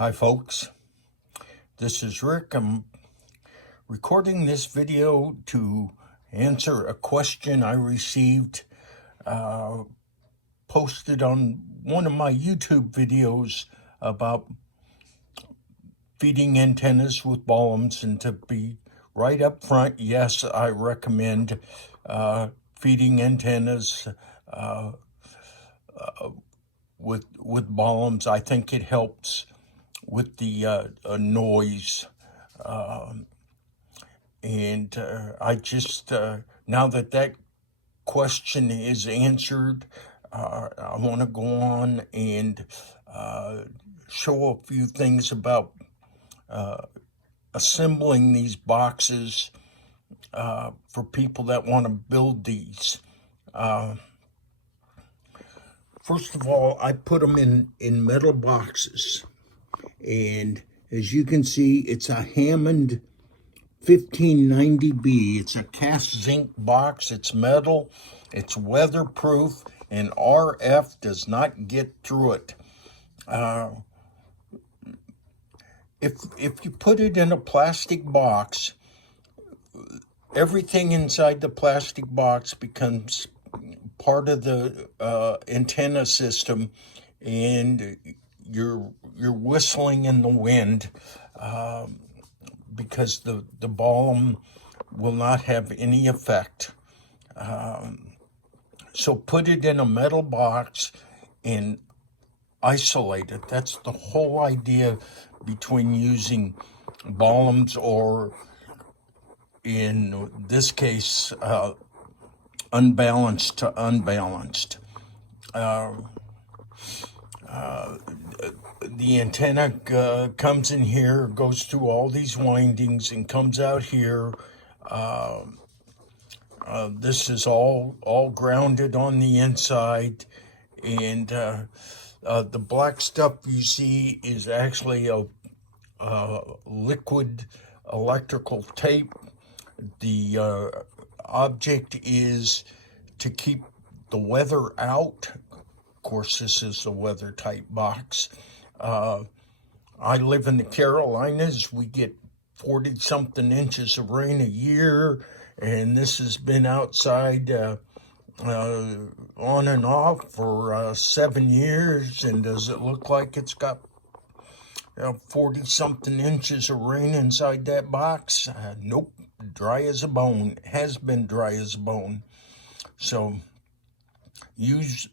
Hi folks, this is Rick. I'm recording this video to answer a question I received posted on one of my YouTube videos about feeding antennas with Baluns. And to be right up front, yes, I recommend feeding antennas with Baluns. I think it helps with the noise. I just, now that question is answered, I want to go on and show a few things about assembling these boxes for people that want to build these. First of all, I put them in metal boxes. And as you can see, it's a Hammond 1590B. It's a cast zinc box. It's metal. It's weatherproof, and RF does not get through it. If you put it in a plastic box, everything inside the plastic box becomes part of the antenna system, and you're whistling in the wind because the Balun will not have any effect. So put it in a metal box and isolate it. That's the whole idea between using Baluns, or in this case, unbalanced to unbalanced. The antenna comes in here, goes through all these windings, and comes out here. This is all grounded on the inside, and the black stuff you see is actually a liquid electrical tape. The object is to keep the weather out. Of course, this is a weather type box. I live in the Carolinas. We get 40-something inches of rain a year, and this has been outside on and off for 7 years. And does it look like it's got 40-something inches of rain inside that box? Nope, dry as a bone. Has been dry as a bone. So use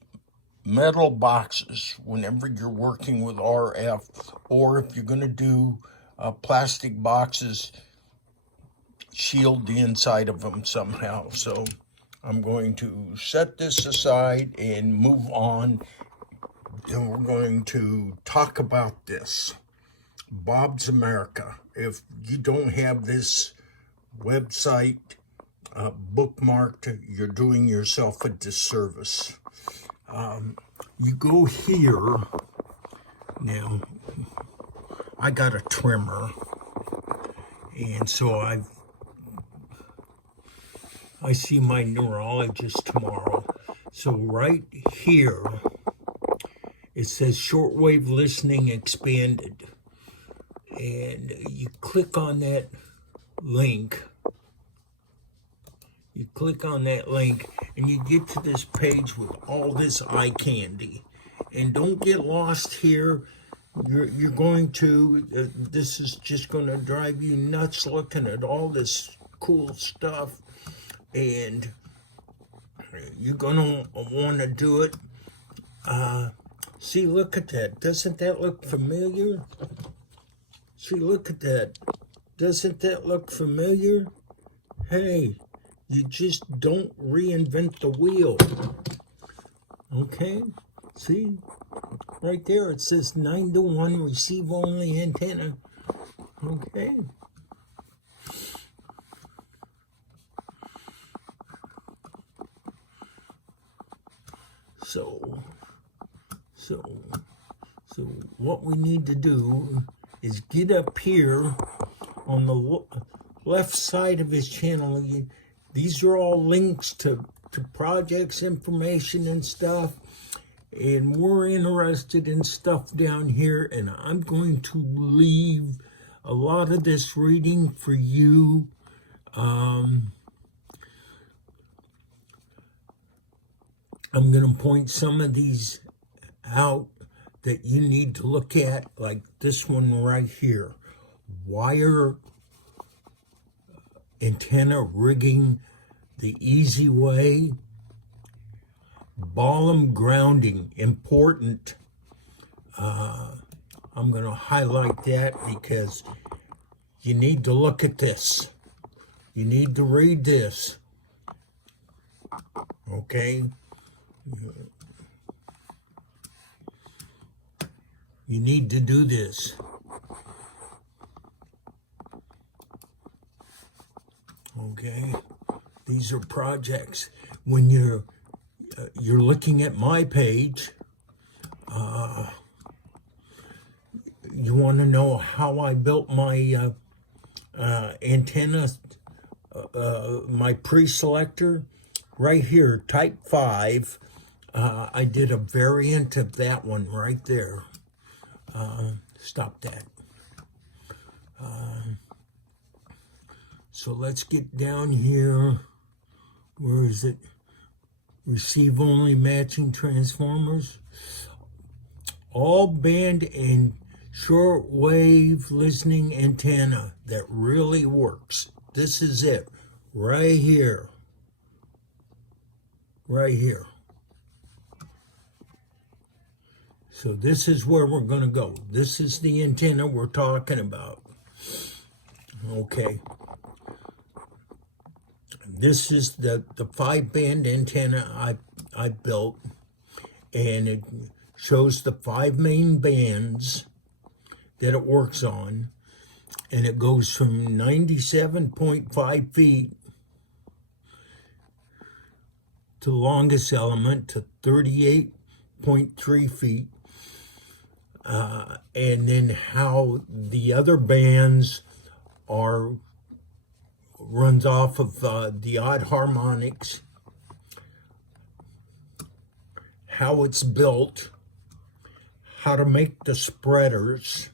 metal boxes whenever you're working with RF, or if you're going to do plastic boxes, shield the inside of them somehow. So I'm going to set this aside and move on, and we're going to talk about this. Bob's America. If you don't have this website bookmarked, you're doing yourself a disservice. You go here. Now, I got a trimmer, and so I see my neurologist tomorrow. So right here, it says shortwave listening expanded. And you click on that link. You click on that link, and you get to this page with all this eye candy. And don't get lost here. You're going to, this is just going to drive you nuts looking at all this cool stuff. And you're going to want to do it. See, look at that. Doesn't that look familiar? See, look at that. Doesn't that look familiar? Hey, you just don't reinvent the wheel. Okay? See? Right there it says 9-to-1 receive only antenna. Okay? So what we need to do is get up here on the left side of his channel. These are all links to projects, information, and stuff. and we're interested in stuff down here, and I'm going to leave a lot of this reading for you. I'm going to point some of these out that you need to look at, like this one right here. Wire antenna rigging the easy way. Ballum grounding, important. I'm going to highlight that because you need to look at this. You need to read this. Okay? You need to do this. Okay? These are projects. When you're looking at my page, you want to know how I built my antenna, my pre-selector. Right here, type 5. I did a variant of that one right there. Stop that. So let's get down here. Where is it? Receive only matching transformers. All band and shortwave listening antenna that really works. This is it. Right here. Right here. So this is where we're going to go. This is the antenna we're talking about. Okay. This is the 5-band antenna I built, and it shows the 5 main bands that it works on, and it goes from 97.5 feet to longest element to 38.3 feet, and then how the other bands runs off of the odd harmonics, how it's built, how to make the spreaders,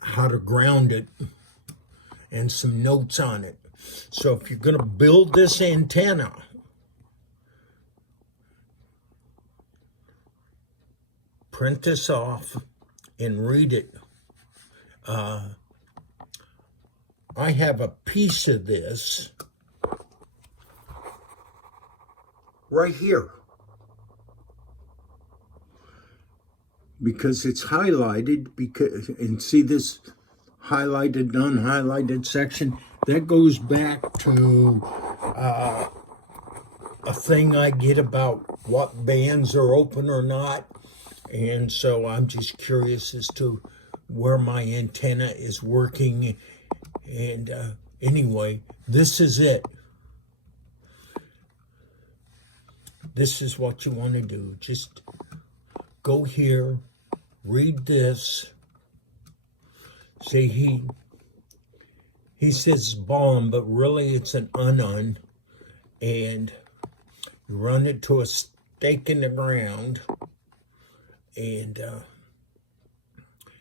how to ground it, and some notes on it. So if you're going to build this antenna, print this off and read it. I have a piece of this right here because it's highlighted, and see this highlighted, unhighlighted section? That goes back to a thing I get about what bands are open or not, and so I'm just curious as to where my antenna is working. And anyway, this is it. This is what you want to do. Just go here, read this. See, he says Baluns, but really it's an UnUns. And you run it to a stake in the ground and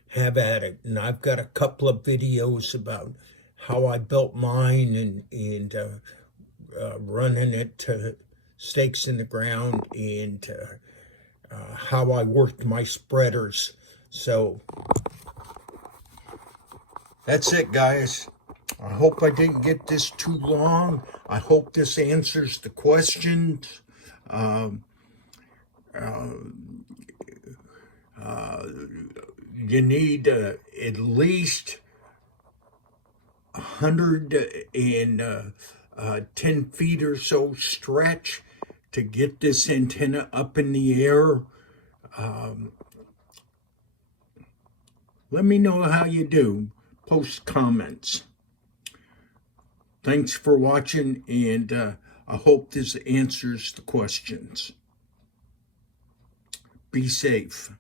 have at it. And I've got a couple of videos about how I built mine and running it to stakes in the ground, and how I worked my spreaders. So that's it, guys. I hope I didn't get this too long. I hope this answers the questions. You need at least 110 feet or so stretch to get this antenna up in the air. Let me know how you do. Post comments. Thanks for watching, and I hope this answers the questions. Be safe.